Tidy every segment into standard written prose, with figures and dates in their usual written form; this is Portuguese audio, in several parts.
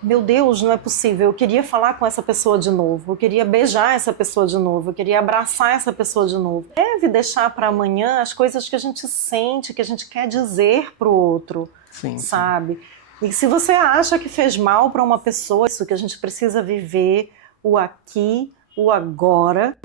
meu Deus, não é possível, eu queria falar com essa pessoa de novo, eu queria beijar essa pessoa de novo, eu queria abraçar essa pessoa de novo. Deve deixar para amanhã as coisas que a gente sente, que a gente quer dizer para o outro, Sim, sabe? Sim. E se você acha que fez mal para uma pessoa, isso que a gente precisa viver o aqui, o agora.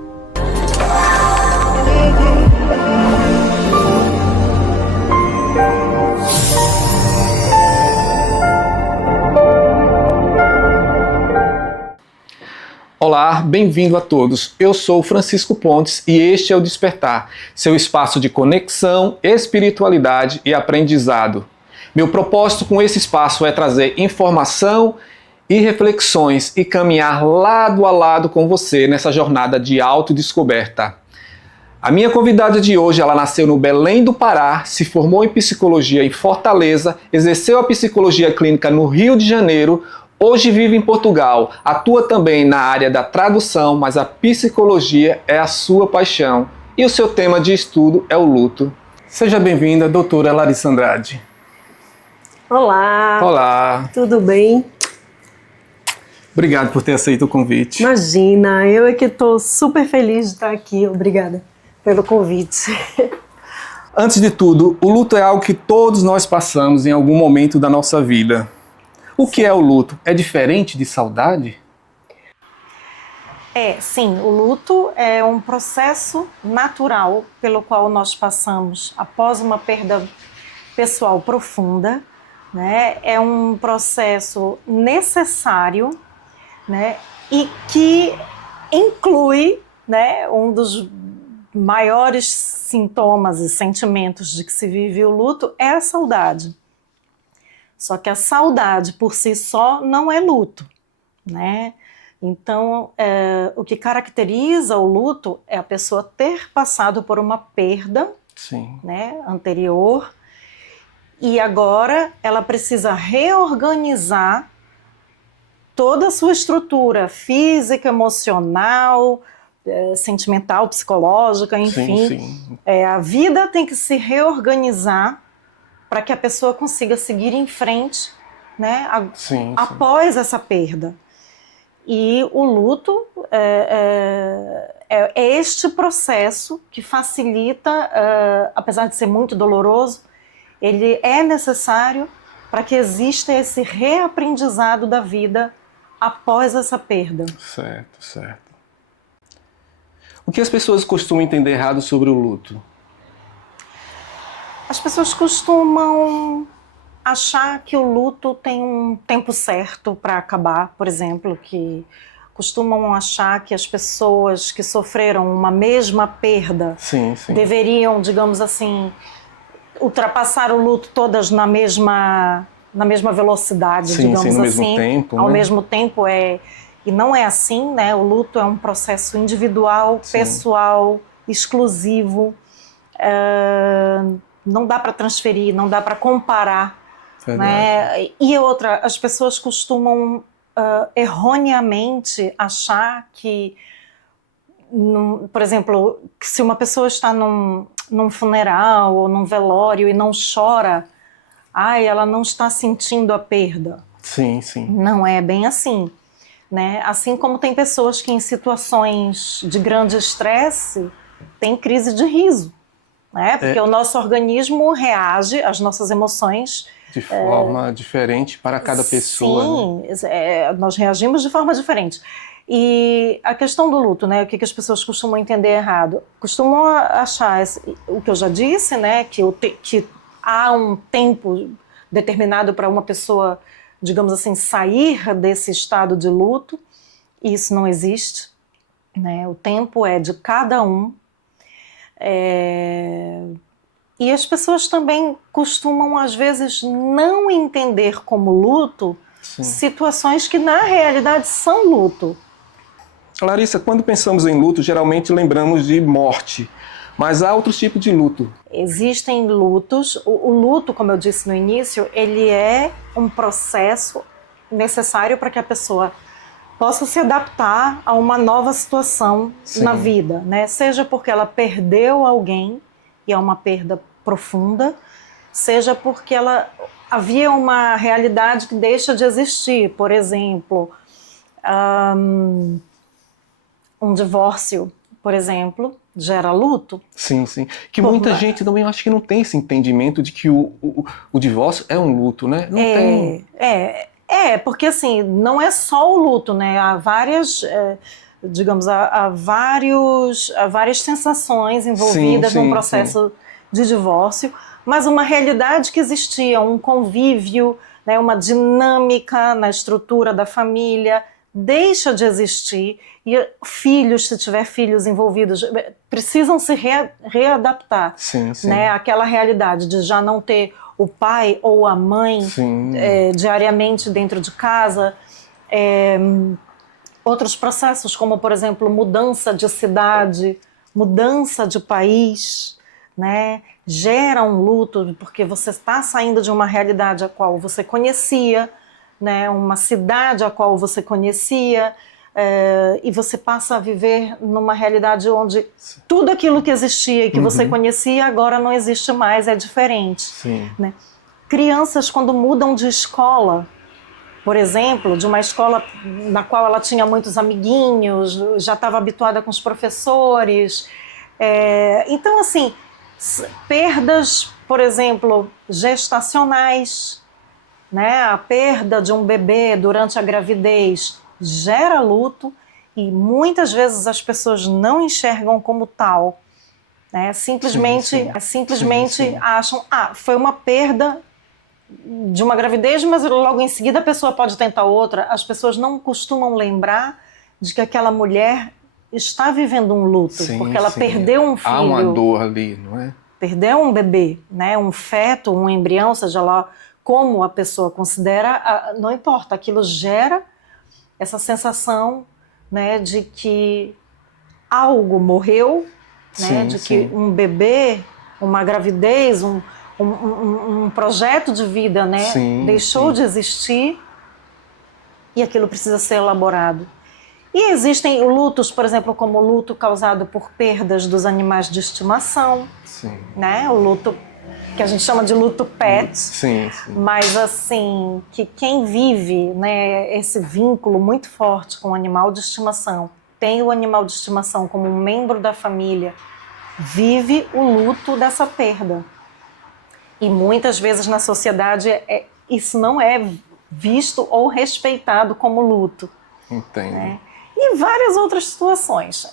Olá, bem-vindo a todos. Eu sou Francisco Pontes e este é o Despertar, seu espaço de conexão, espiritualidade e aprendizado. Meu propósito com esse espaço é trazer informação e reflexões e caminhar lado a lado com você nessa jornada de autodescoberta. A minha convidada de hoje, ela nasceu no Belém do Pará, se formou em psicologia em Fortaleza, exerceu a psicologia clínica no Rio de Janeiro. Hoje vive em Portugal, atua também na área da tradução, mas a psicologia é a sua paixão e o seu tema de estudo é o luto. Seja bem-vinda, doutora Larissa Andrade. Olá! Olá! Tudo bem? Obrigado por ter aceito o convite. Imagina, eu é que estou super feliz de estar aqui. Obrigada pelo convite. Antes de tudo, o luto é algo que todos nós passamos em algum momento da nossa vida. O que é o luto? É diferente de saudade? Sim, o luto é um processo natural pelo qual nós passamos após uma perda pessoal profunda, né? É um processo necessário, né? E que inclui, né, um dos maiores sintomas e sentimentos de que se vive o luto é a saudade. Só que a saudade por si só não é luto, né? Então, o que caracteriza o luto é a pessoa ter passado por uma perda, Sim, né, anterior, e agora ela precisa reorganizar toda a sua estrutura física, emocional, sentimental, psicológica, enfim. sim. A vida tem que se reorganizar para que a pessoa consiga seguir em frente, né, após essa perda. E o luto é este processo que facilita, apesar de ser muito doloroso, ele é necessário para que exista esse reaprendizado da vida após essa perda. Certo. O que as pessoas costumam entender errado sobre o luto? As pessoas costumam achar que o luto tem um tempo certo para acabar, por exemplo, que costumam achar que as pessoas que sofreram uma mesma perda deveriam, digamos assim, ultrapassar o luto todas na mesma velocidade, digamos no assim, mesmo tempo, ao né? mesmo tempo e não é assim, né? O luto é um processo individual, pessoal, exclusivo. Não dá para transferir, não dá para comparar, né? E outra, as pessoas costumam erroneamente achar que, por exemplo, que se uma pessoa está num funeral ou num velório e não chora, ela não está sentindo a perda. Sim. Não é bem assim, né? Assim como tem pessoas que em situações de grande estresse têm crise de riso. Porque o nosso organismo reage às nossas emoções de forma diferente para cada pessoa. Sim, né? Nós reagimos de forma diferente. E a questão do luto, né? O que as pessoas costumam entender errado? Costumam achar o que eu já disse, né? Que há um tempo determinado para uma pessoa, digamos assim, sair desse estado de luto. Isso não existe, né? O tempo é de cada um. E as pessoas também costumam, às vezes, não entender como luto situações que, na realidade, são luto. Larissa, quando pensamos em luto, geralmente lembramos de morte, mas há outros tipos de luto. Existem lutos. O luto, como eu disse no início, ele é um processo necessário para que a pessoa possa se adaptar a uma nova situação na vida, né? Seja porque ela perdeu alguém e é uma perda profunda, seja porque havia uma realidade que deixa de existir. Por exemplo, um divórcio, por exemplo, gera luto. Sim, sim. Que muita gente também, eu acho que não tem esse entendimento de que o divórcio é um luto, né? Não tem. Porque assim, não é só o luto, né? Há várias, digamos, há várias sensações envolvidas num processo de divórcio, mas uma realidade que existia, um convívio, né, uma dinâmica na estrutura da família, deixa de existir, e filhos, se tiver filhos envolvidos, precisam se readaptar, Sim, sim. né, àquela realidade de já não ter o pai ou a mãe diariamente dentro de casa. Outros processos, como, por exemplo, mudança de cidade, mudança de país, né, gera um luto, porque você está saindo de uma realidade a qual você conhecia, né, uma cidade a qual você conhecia, e você passa a viver numa realidade onde tudo aquilo que existia e que você conhecia agora não existe mais, é diferente. Né? Crianças, quando mudam de escola, por exemplo, de uma escola na qual ela tinha muitos amiguinhos, já estava habituada com os professores. Então, assim, perdas, por exemplo, gestacionais, né? A perda de um bebê durante a gravidez gera luto e muitas vezes as pessoas não enxergam como tal, né? Simplesmente acham, foi uma perda de uma gravidez, mas logo em seguida a pessoa pode tentar outra. As pessoas não costumam lembrar de que aquela mulher está vivendo um luto, porque ela perdeu um filho. Há uma dor ali, não é? Perdeu um bebê, né? Um feto, um embrião, seja lá como a pessoa considera, não importa, aquilo gera essa sensação, né, de que algo morreu, né, de que um bebê, uma gravidez, um projeto de vida, né, deixou de existir e aquilo precisa ser elaborado. E existem lutos, por exemplo, como o luto causado por perdas dos animais de estimação, né, o luto que a gente chama de luto pet, mas assim, que quem vive, né, esse vínculo muito forte com o animal de estimação, tem o animal de estimação como um membro da família, vive o luto dessa perda. E muitas vezes na sociedade isso não é visto ou respeitado como luto. Entendo. Né? E várias outras situações.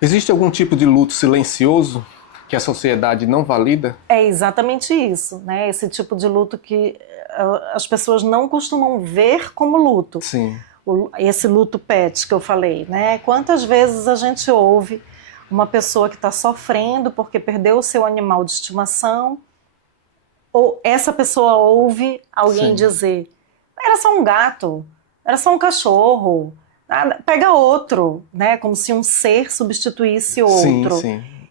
Existe algum tipo de luto silencioso que a sociedade não valida? É exatamente isso, né? Esse tipo de luto que as pessoas não costumam ver como luto. Esse luto pet que eu falei, né? Quantas vezes a gente ouve uma pessoa que está sofrendo porque perdeu o seu animal de estimação, ou essa pessoa ouve alguém dizer: era só um gato, era só um cachorro, pega outro, né? Como se um ser substituísse outro.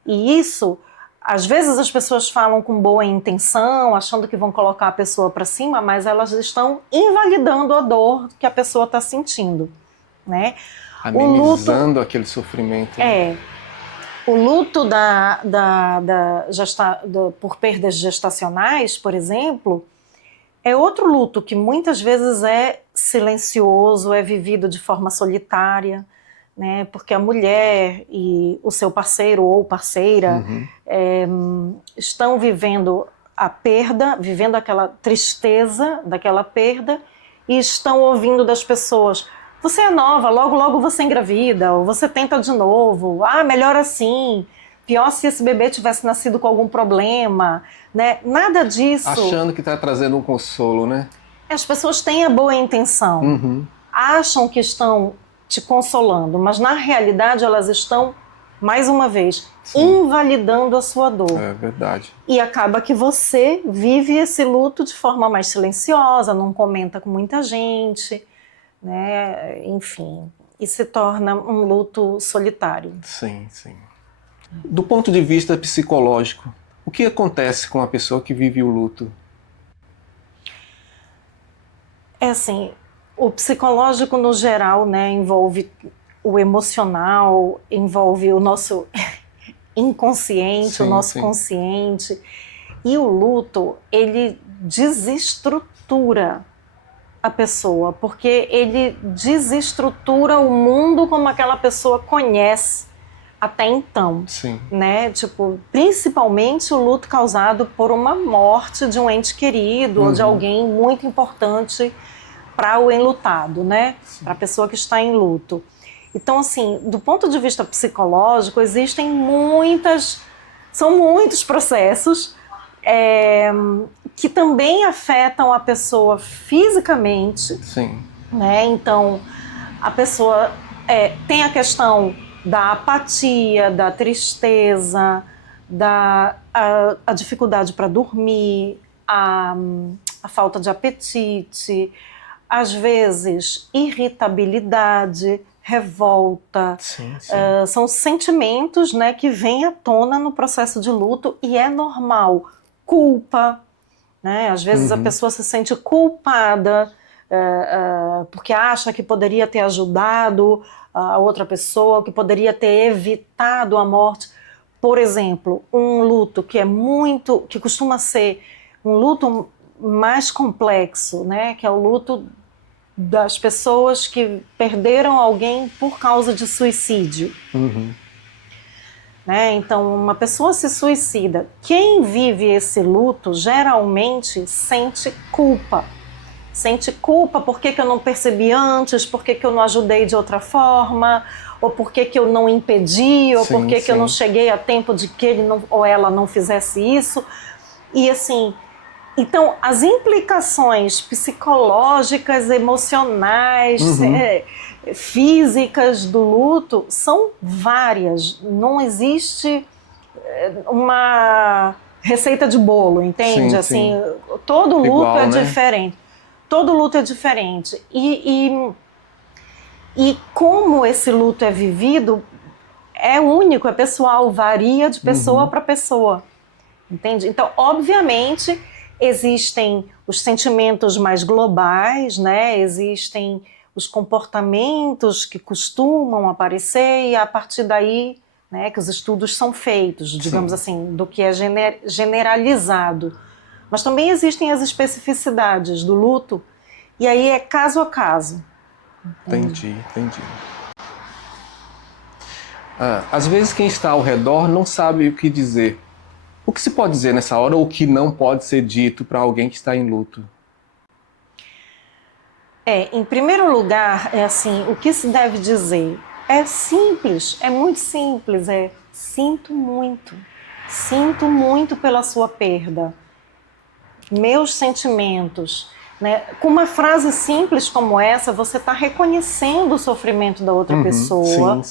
E isso, às vezes as pessoas falam com boa intenção, achando que vão colocar a pessoa para cima, mas elas estão invalidando a dor que a pessoa está sentindo, né? Amenizando aquele sofrimento. O luto por perdas gestacionais, por exemplo, é outro luto que muitas vezes é silencioso, é vivido de forma solitária, né? Porque a mulher e o seu parceiro ou parceira estão vivendo a perda, vivendo aquela tristeza daquela perda, e estão ouvindo das pessoas: você é nova, logo logo você engravida, ou você tenta de novo, melhor assim, pior se esse bebê tivesse nascido com algum problema, né? Nada disso. Achando que está trazendo um consolo, né? As pessoas têm a boa intenção, acham que estão te consolando, mas na realidade elas estão, mais uma vez, invalidando a sua dor. É verdade. E acaba que você vive esse luto de forma mais silenciosa, não comenta com muita gente, né? Enfim, e se torna um luto solitário. Sim. Do ponto de vista psicológico, o que acontece com a pessoa que vive o luto? É assim, o psicológico no geral, né, envolve o emocional, envolve o nosso inconsciente, o nosso consciente. E o luto, ele desestrutura a pessoa, porque ele desestrutura o mundo como aquela pessoa conhece até então. Sim. Né? Tipo, principalmente o luto causado por uma morte de um ente querido ou de alguém muito importante para o enlutado, né? Para a pessoa que está em luto. Então, assim, do ponto de vista psicológico, são muitos processos que também afetam a pessoa fisicamente. Sim. Né? Então, a pessoa tem a questão da apatia, da tristeza, a dificuldade para dormir, a falta de apetite, às vezes irritabilidade, revolta. Sim. São sentimentos, né, que vêm à tona no processo de luto e é normal. Culpa, né? Às vezes a pessoa se sente culpada porque acha que poderia ter ajudado a outra pessoa, que poderia ter evitado a morte. Por exemplo, um luto que costuma ser um luto mais complexo, né? Que é o luto das pessoas que perderam alguém por causa de suicídio. Né? Então, uma pessoa se suicida. Quem vive esse luto geralmente sente culpa. Sente culpa, por que eu não percebi antes, por que eu não ajudei de outra forma, ou por que eu não impedi, ou por que eu não cheguei a tempo de que ele ou ela não fizesse isso. E assim, então as implicações psicológicas, emocionais, físicas do luto são várias. Não existe uma receita de bolo, entende? Assim, todo luto igual, é né? diferente. Todo luto é diferente. E como esse luto é vivido, é único, é pessoal, varia de pessoa para pessoa. Entende? Então, obviamente, existem os sentimentos mais globais, né? Existem os comportamentos que costumam aparecer e a partir daí, né, que os estudos são feitos, digamos assim, do que é generalizado. Mas também existem as especificidades do luto, e aí é caso a caso. Entendi. Às vezes quem está ao redor não sabe o que dizer. O que se pode dizer nessa hora ou o que não pode ser dito para alguém que está em luto? Em primeiro lugar, assim, o que se deve dizer? É simples, é muito simples, sinto muito pela sua perda. Meus sentimentos, né? Com uma frase simples como essa, você está reconhecendo o sofrimento da outra pessoa,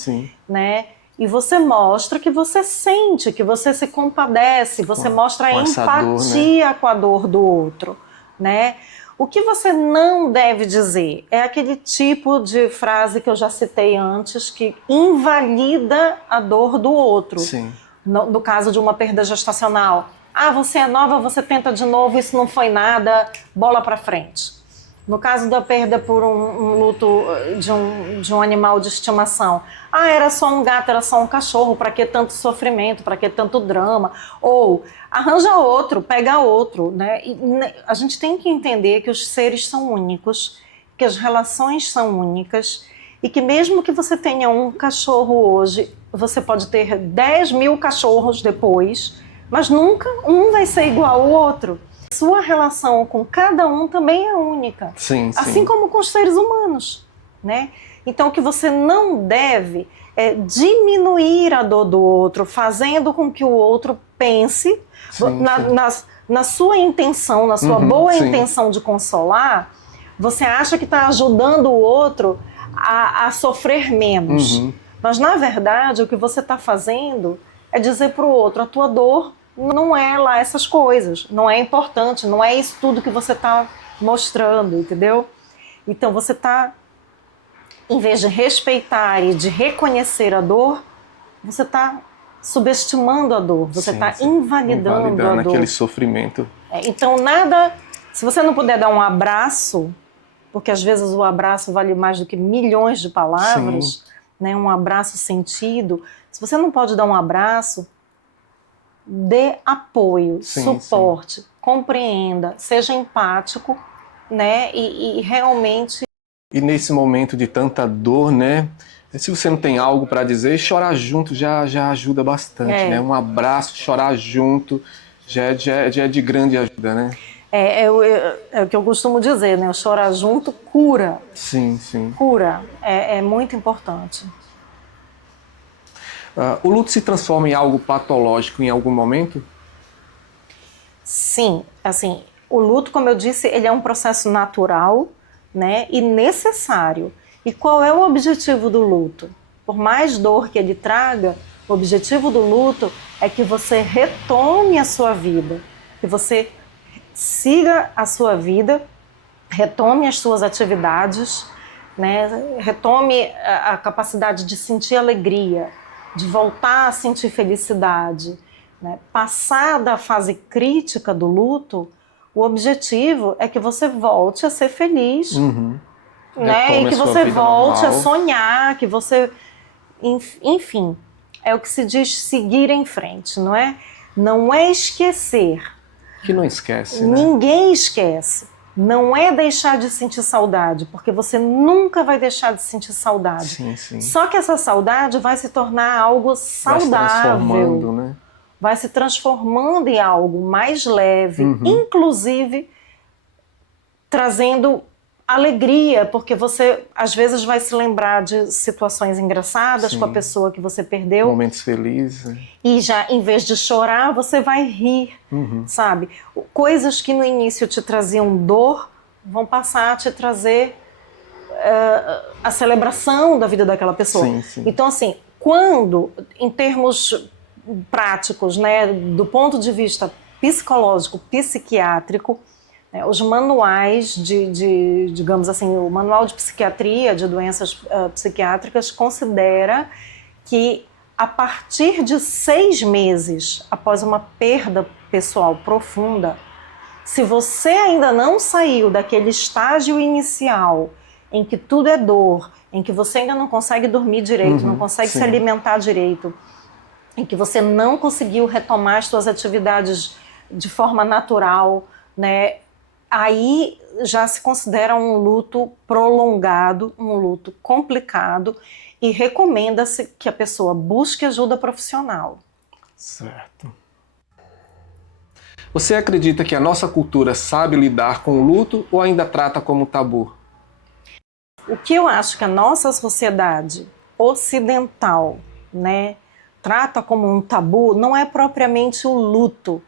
né? E você mostra que você sente, que você se compadece, você mostra a empatia, né, com a dor do outro, né? O que você não deve dizer é aquele tipo de frase que eu já citei antes, que invalida a dor do outro. No caso de uma perda gestacional. Você é nova, você tenta de novo, isso não foi nada, bola pra frente. No caso da perda por um luto de um animal de estimação. Era só um gato, era só um cachorro, para que tanto sofrimento, para que tanto drama? Ou arranja outro, pega outro, né? E a gente tem que entender que os seres são únicos, que as relações são únicas e que mesmo que você tenha um cachorro hoje, você pode ter 10 mil cachorros depois, mas nunca um vai ser igual ao outro. Sua relação com cada um também é única. Assim como com os seres humanos, né? Então, o que você não deve é diminuir a dor do outro, fazendo com que o outro pense na sua intenção, na sua boa intenção de consolar. Você acha que está ajudando o outro a sofrer menos. Mas, na verdade, o que você está fazendo é dizer para o outro, a tua dor não é lá essas coisas, não é importante, não é isso tudo que você está mostrando, entendeu? Então você está, em vez de respeitar e de reconhecer a dor, você está subestimando a dor, você está invalidando a dor. Aquele sofrimento. Então se você não puder dar um abraço, porque às vezes o abraço vale mais do que milhões de palavras, né? Um abraço sentido, se você não pode dar um abraço, dê apoio, suporte, compreenda, seja empático, né? E realmente... E nesse momento de tanta dor, né? Se você não tem algo para dizer, chorar junto já ajuda bastante, né? Um abraço, chorar junto, já é de grande ajuda, né? É o que eu costumo dizer, né? O chorar junto cura. Sim, sim. Cura. É muito importante. O luto se transforma em algo patológico em algum momento? Sim, assim, o luto, como eu disse, ele é um processo natural, né, e necessário. E qual é o objetivo do luto? Por mais dor que ele traga, o objetivo do luto é que você retome a sua vida, que você siga a sua vida, retome as suas atividades, né, retome a capacidade de sentir alegria, de voltar a sentir felicidade, né? Passar da fase crítica do luto, o objetivo é que você volte a ser feliz, né? E que você volte normal a sonhar, que você... Enfim, é o que se diz seguir em frente, não é? Não é esquecer. Que não esquece, né? Ninguém esquece. Não é deixar de sentir saudade, porque você nunca vai deixar de sentir saudade. Sim, sim. Só que essa saudade vai se tornar algo saudável. Vai se transformando, né? Vai se transformando em algo mais leve, inclusive trazendo alegria, porque você às vezes vai se lembrar de situações engraçadas com a pessoa que você perdeu. Momentos felizes. E já, em vez de chorar, você vai rir, sabe? Coisas que no início te traziam dor, vão passar a te trazer a celebração da vida daquela pessoa. Sim, sim. Então, assim, quando, em termos práticos, né, do ponto de vista psicológico, psiquiátrico, né, os manuais digamos assim, o manual de psiquiatria de doenças psiquiátricas considera que a partir de 6 meses após uma perda pessoal profunda, se você ainda não saiu daquele estágio inicial em que tudo é dor, em que você ainda não consegue dormir direito, não consegue se alimentar direito, em que você não conseguiu retomar as suas atividades de forma natural, né? Aí já se considera um luto prolongado, um luto complicado, e recomenda-se que a pessoa busque ajuda profissional. Certo. Você acredita que a nossa cultura sabe lidar com o luto ou ainda trata como tabu? O que eu acho que a nossa sociedade ocidental, né, trata como um tabu não é propriamente o luto,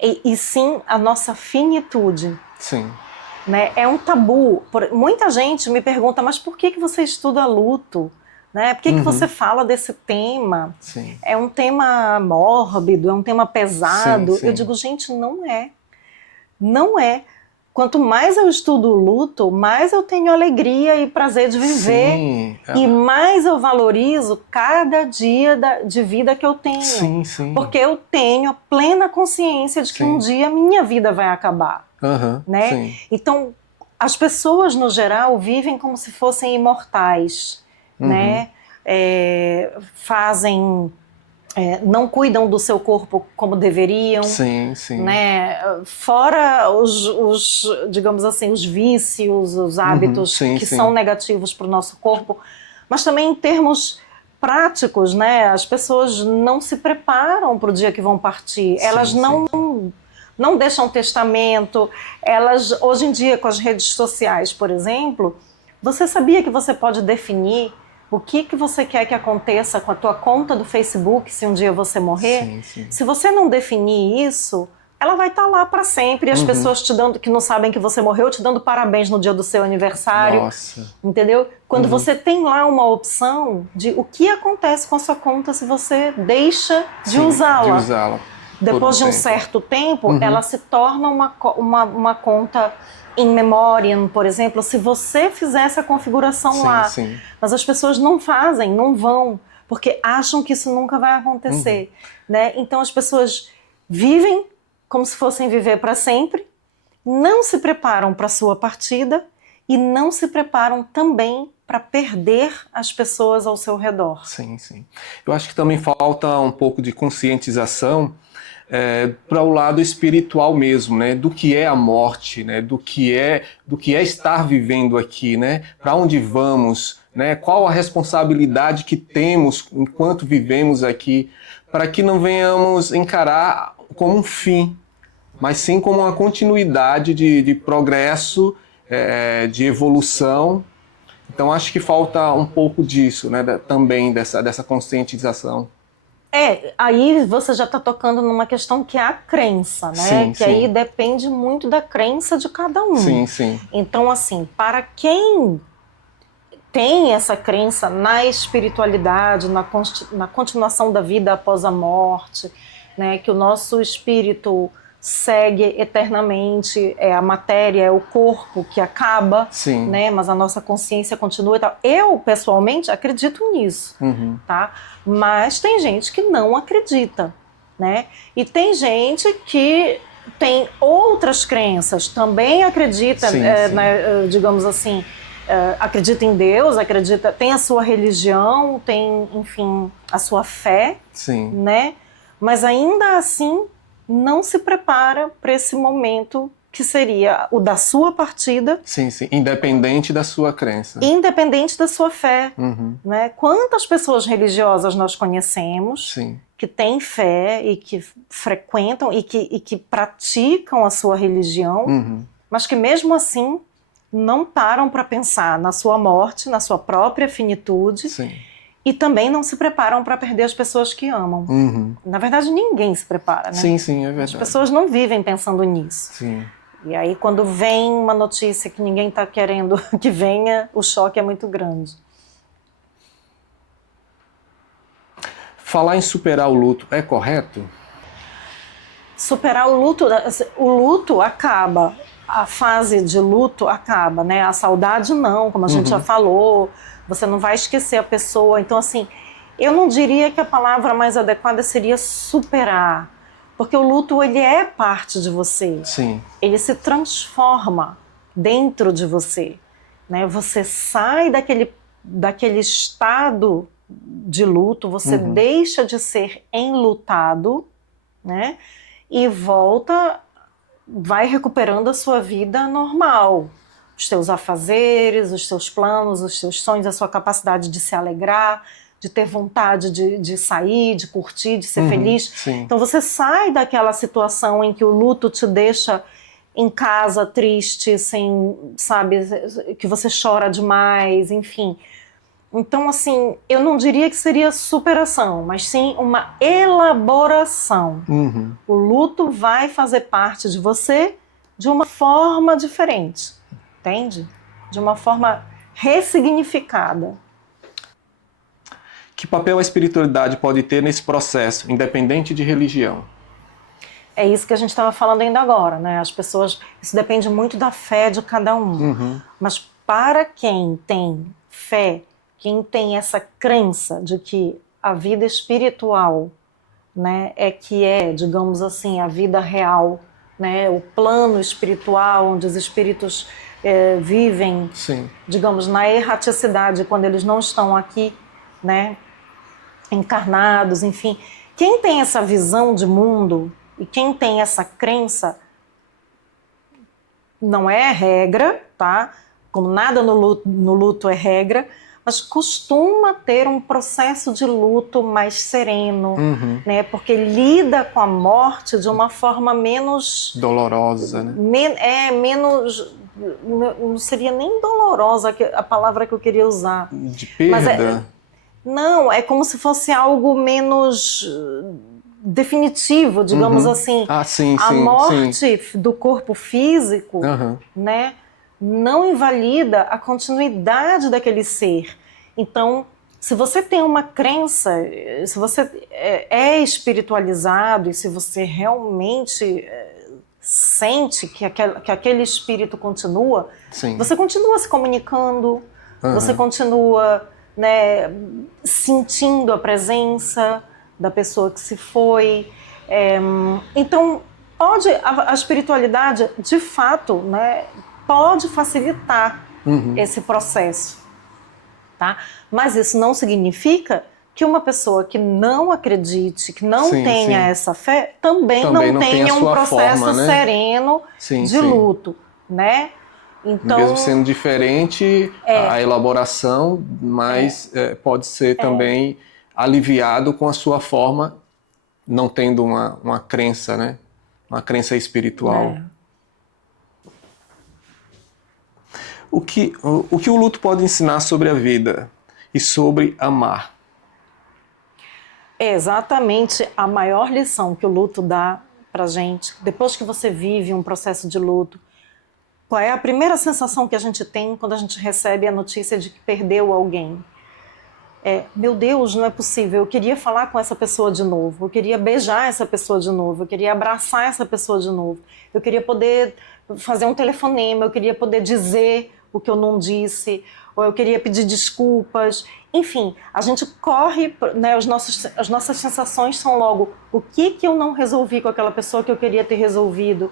e sim a nossa finitude. Sim. Né? É um tabu. Muita gente me pergunta, mas por que você estuda luto? Né? Por que você fala desse tema? Sim. É um tema mórbido, é um tema pesado. Sim, sim. Eu digo, gente, não é. Não é. Quanto mais eu estudo o luto, mais eu tenho alegria e prazer de viver. Sim. E mais eu valorizo cada dia de vida que eu tenho. Sim, sim. Porque eu tenho a plena consciência de que um dia a minha vida vai acabar. Né? Sim. Então, as pessoas, no geral, vivem como se fossem imortais. Né? Não cuidam do seu corpo como deveriam. Sim, sim. Né? Fora digamos assim, os vícios, os hábitos que são negativos para o nosso corpo, mas também em termos práticos, né? As pessoas não se preparam para o dia que vão partir. Elas não deixam testamento. Elas, hoje em dia, com as redes sociais, por exemplo, você sabia que você pode definir o que você quer que aconteça com a tua conta do Facebook se um dia você morrer? Sim, sim. Se você não definir isso, ela vai estar lá para sempre. E as pessoas te dando, que não sabem que você morreu, te dando parabéns no dia do seu aniversário. Nossa. Entendeu? Quando você tem lá uma opção de o que acontece com a sua conta se você deixa de usá-la. Depois de um certo tempo, ela se torna uma conta in memoriam, por exemplo, se você fizer essa configuração lá. Sim. Mas as pessoas não fazem, não vão, porque acham que isso nunca vai acontecer. Né? Então as pessoas vivem como se fossem viver para sempre, não se preparam para a sua partida e não se preparam também para perder as pessoas ao seu redor. Sim, sim. Eu acho que também falta um pouco de conscientização para o lado espiritual mesmo, né? Do que é a morte, né? Do que é estar vivendo aqui, né? Para onde vamos, né? Qual a responsabilidade que temos enquanto vivemos aqui, para que não venhamos encarar como um fim, mas sim como uma continuidade de progresso, de evolução. Então acho que falta um pouco disso, né? Também dessa conscientização. Aí você já está tocando numa questão que é a crença, né? Sim, que sim. Aí depende muito da crença de cada um. Sim, sim. Então, assim, para quem tem essa crença na espiritualidade, na continuação da vida após a morte, né? Que o nosso espírito segue eternamente, a matéria, é o corpo que acaba, Sim. né? Mas a nossa consciência continua e tal. Eu, pessoalmente, acredito nisso, tá? Mas tem gente que não acredita, né? E tem gente que tem outras crenças, também acredita, Sim, digamos assim, acredita em Deus, tem a sua religião, tem, enfim, a sua fé, Sim. né? Mas ainda assim não se prepara para esse momento que seria o da sua partida. Sim, sim. Independente da sua crença. Independente da sua fé. Né? Quantas pessoas religiosas nós conhecemos, sim, que têm fé e que frequentam e que praticam a sua religião, mas que mesmo assim não param para pensar na sua morte, na sua própria finitude. Sim. E também não se preparam para perder as pessoas que amam. Na verdade, ninguém se prepara, né? Sim, sim, é verdade. As pessoas não vivem pensando nisso. Sim. E aí, quando vem uma notícia que ninguém está querendo que venha, o choque é muito grande. Falar em superar o luto é correto? Superar o luto acaba. A fase de luto acaba, né? A saudade não, como a gente já falou. Você não vai esquecer a pessoa. Então, assim, eu não diria que a palavra mais adequada seria superar. Porque o luto, ele é parte de você. Sim. Ele se transforma dentro de você. Né? Você sai daquele estado de luto, você deixa de ser enlutado, né? E vai recuperando a sua vida normal. Os teus afazeres, os seus planos, os seus sonhos, a sua capacidade de se alegrar, de ter vontade de sair, de curtir, de ser feliz. Sim. Então você sai daquela situação em que o luto te deixa em casa triste, que você chora demais, enfim. Então, assim, eu não diria que seria superação, mas sim uma elaboração. O luto vai fazer parte de você de uma forma diferente, entende? De uma forma ressignificada. Que papel a espiritualidade pode ter nesse processo, independente de religião? É isso que a gente estava falando ainda agora, né? As pessoas, isso depende muito da fé de cada um. Mas para quem tem fé, quem tem essa crença de que a vida espiritual, né, digamos assim, a vida real, né, o plano espiritual, onde os espíritos vivem, Sim. digamos, na erraticidade, quando eles não estão aqui, né, encarnados, enfim. Quem tem essa visão de mundo e quem tem essa crença, não é regra, tá? Como nada no luto é regra, mas costuma ter um processo de luto mais sereno, né? Porque lida com a morte de uma forma menos... dolorosa, né? Menos... Não seria nem dolorosa a palavra que eu queria usar. De perda? Não, é como se fosse algo menos definitivo, digamos assim. Sim, a morte do corpo físico, né, não invalida a continuidade daquele ser. Então, se você tem uma crença, se você é espiritualizado e se você realmente sente que aquele espírito continua, você continua se comunicando, você continua, né, sentindo a presença da pessoa que se foi. Então, a espiritualidade, de fato, né, pode facilitar esse processo. Tá? Mas isso não significa que uma pessoa que não acredite, que não Sim, tenha sim. essa fé, também não tem a tenha um sua processo forma, né? sereno Sim, de sim. luto, né? Então, Mesmo sendo diferente a elaboração, mas pode ser também aliviado com a sua forma, não tendo uma crença, né? Uma crença espiritual. O que o luto pode ensinar sobre a vida e sobre amar? é exatamente a maior lição que o luto dá pra gente. Depois que você vive um processo de luto, qual é a primeira sensação que a gente tem quando a gente recebe a notícia de que perdeu alguém? Meu Deus, não é possível, eu queria falar com essa pessoa de novo, eu queria beijar essa pessoa de novo, eu queria abraçar essa pessoa de novo, eu queria poder fazer um telefonema, eu queria poder dizer o que eu não disse, ou eu queria pedir desculpas. Enfim, a gente corre, né, as nossas sensações são logo o que eu não resolvi com aquela pessoa que eu queria ter resolvido.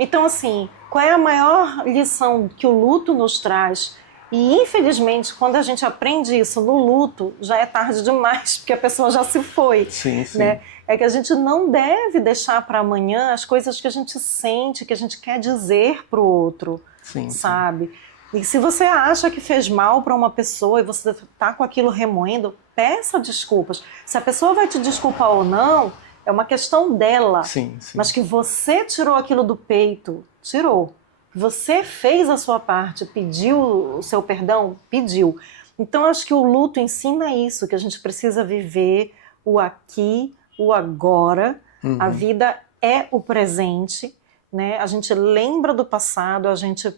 Então, assim, qual é a maior lição que o luto nos traz? E, infelizmente, quando a gente aprende isso no luto, já é tarde demais, porque a pessoa já se foi. Sim, sim. Né? É que a gente não deve deixar para amanhã as coisas que a gente sente, que a gente quer dizer para o outro, Sim, sabe? E se você acha que fez mal para uma pessoa e você está com aquilo remoendo, peça desculpas. Se a pessoa vai te desculpar ou não, é uma questão dela. Sim, sim. Mas que você tirou aquilo do peito, tirou. Você fez a sua parte, pediu o seu perdão? Pediu. Então, acho que o luto ensina isso, que a gente precisa viver o aqui, o agora. A vida é o presente, né? A gente lembra do passado, a gente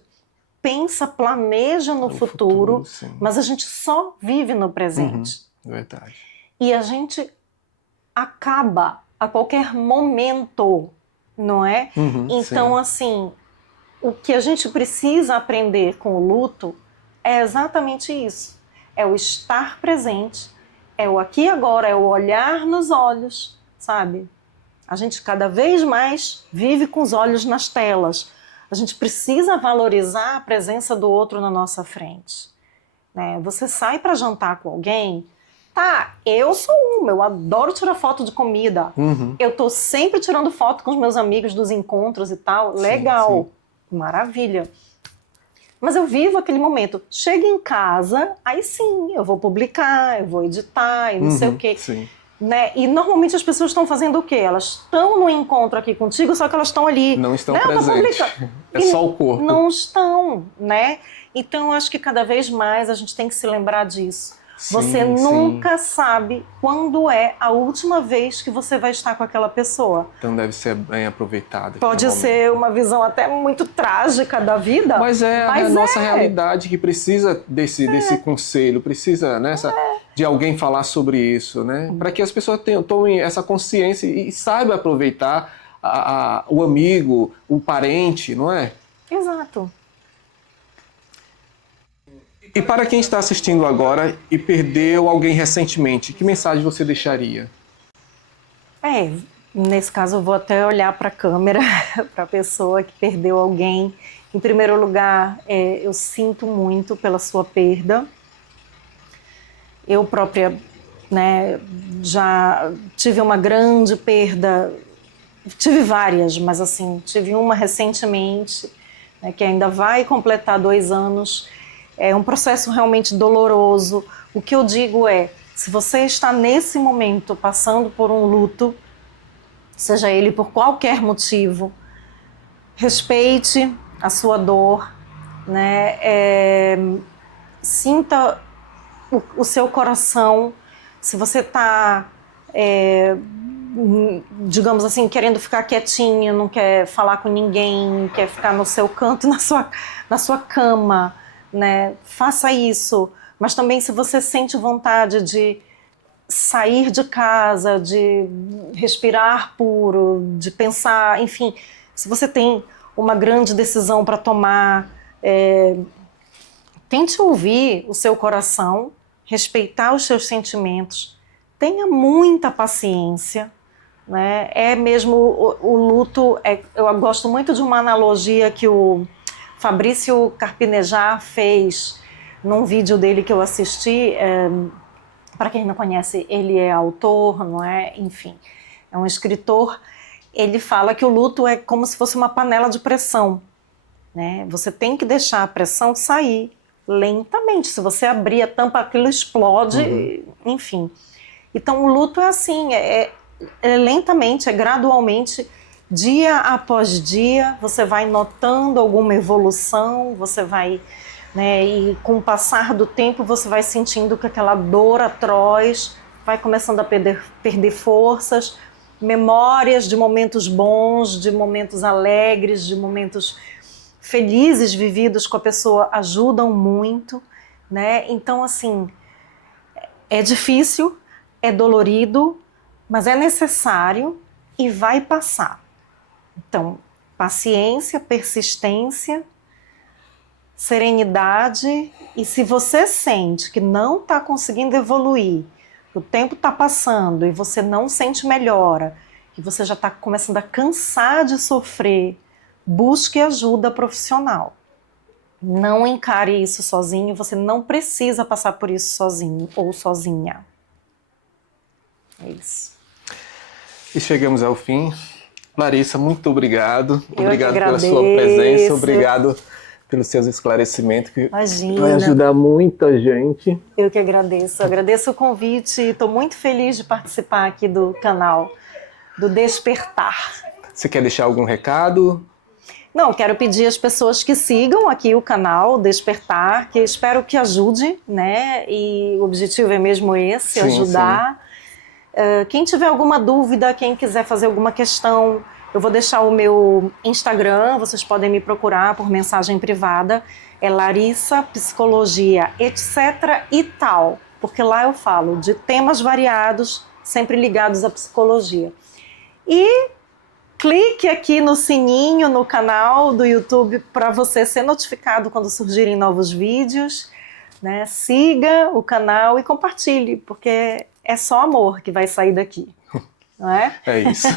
pensa, planeja no futuro, mas a gente só vive no presente. Verdade. E a gente acaba a qualquer momento, não é? Então, assim, o que a gente precisa aprender com o luto é exatamente isso. É o estar presente, é o aqui e agora, é o olhar nos olhos, sabe? A gente cada vez mais vive com os olhos nas telas. A gente precisa valorizar a presença do outro na nossa frente. Né? Você sai para jantar com alguém, tá, eu sou eu adoro tirar foto de comida. Eu tô sempre tirando foto com os meus amigos dos encontros e tal, legal. Sim. Maravilha. Mas eu vivo aquele momento. Chego em casa, aí sim, eu vou publicar, eu vou editar e não sei o quê. Sim. Né? E normalmente as pessoas estão fazendo o quê? Elas estão no encontro aqui contigo, só que elas estão ali. Não estão presentes. É só o corpo. Não estão, né? Então eu acho que cada vez mais a gente tem que se lembrar disso. Você nunca sabe quando é a última vez que você vai estar com aquela pessoa. Então deve ser bem aproveitado. Pode ser uma visão até muito trágica da vida. Mas a nossa realidade que precisa desse conselho, precisa de alguém falar sobre isso, né? Para que as pessoas tomem essa consciência e saibam aproveitar o amigo, o parente, não é? Exato. E para quem está assistindo agora e perdeu alguém recentemente, que mensagem você deixaria? Nesse caso eu vou até olhar para a câmera, para a pessoa que perdeu alguém. Em primeiro lugar, eu sinto muito pela sua perda. Eu própria, né, já tive uma grande perda, tive várias, mas assim, tive uma recentemente, né, que ainda vai completar 2 anos. É um processo realmente doloroso. O que eu digo é, se você está nesse momento passando por um luto, seja ele por qualquer motivo, respeite a sua dor, né? Sinta o seu coração. Se você está, digamos assim, querendo ficar quietinho, não quer falar com ninguém, quer ficar no seu canto, na sua cama, né? Faça isso. Mas também, se você sente vontade de sair de casa, de respirar puro, de pensar, enfim, se você tem uma grande decisão para tomar, tente ouvir o seu coração, respeitar os seus sentimentos, tenha muita paciência, né? Mesmo o luto, eu gosto muito de uma analogia que o Fabrício Carpinejar fez num vídeo dele que eu assisti, Para quem não conhece, ele é autor, não é? Enfim, é um escritor. Ele fala que o luto é como se fosse uma panela de pressão, né? Você tem que deixar a pressão sair lentamente. Se você abrir a tampa, aquilo explode, enfim. Então, o luto é assim, é lentamente, é gradualmente, dia após dia, você vai notando alguma evolução, você vai, né, e com o passar do tempo, você vai sentindo que aquela dor atroz vai começando a perder forças, memórias de momentos bons, de momentos alegres, de momentos felizes vividos com a pessoa ajudam muito, né? Então, assim, é difícil, é dolorido, mas é necessário e vai passar. Então, paciência, persistência, serenidade, e se você sente que não está conseguindo evoluir, o tempo está passando e você não sente melhora, que você já está começando a cansar de sofrer, busque ajuda profissional. Não encare isso sozinho, você não precisa passar por isso sozinho ou sozinha. É isso. E chegamos ao fim. Larissa, muito obrigado. Eu obrigado que pela agradeço. sua presença, obrigado pelos seus esclarecimentos, que Imagina. vai ajudar muita gente. Eu que agradeço. Agradeço o convite. Estou muito feliz de participar aqui do canal do Despertar. Você quer deixar algum recado? Não, quero pedir às pessoas que sigam aqui o canal Despertar, que espero que ajude, né? E o objetivo é mesmo esse, Sim, ajudar. Quem tiver alguma dúvida, quem quiser fazer alguma questão, eu vou deixar o meu Instagram, vocês podem me procurar por mensagem privada, é Larissa Psicologia, etc. e tal, porque lá eu falo de temas variados, sempre ligados à psicologia. E clique aqui no sininho no canal do YouTube para você ser notificado quando surgirem novos vídeos, né? Siga o canal e compartilhe, porque é só amor que vai sair daqui, não é? É isso.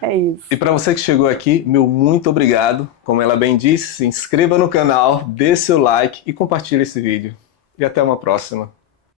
É isso. E para você que chegou aqui, meu muito obrigado. Como ela bem disse, se inscreva no canal, dê seu like e compartilhe esse vídeo. E até uma próxima.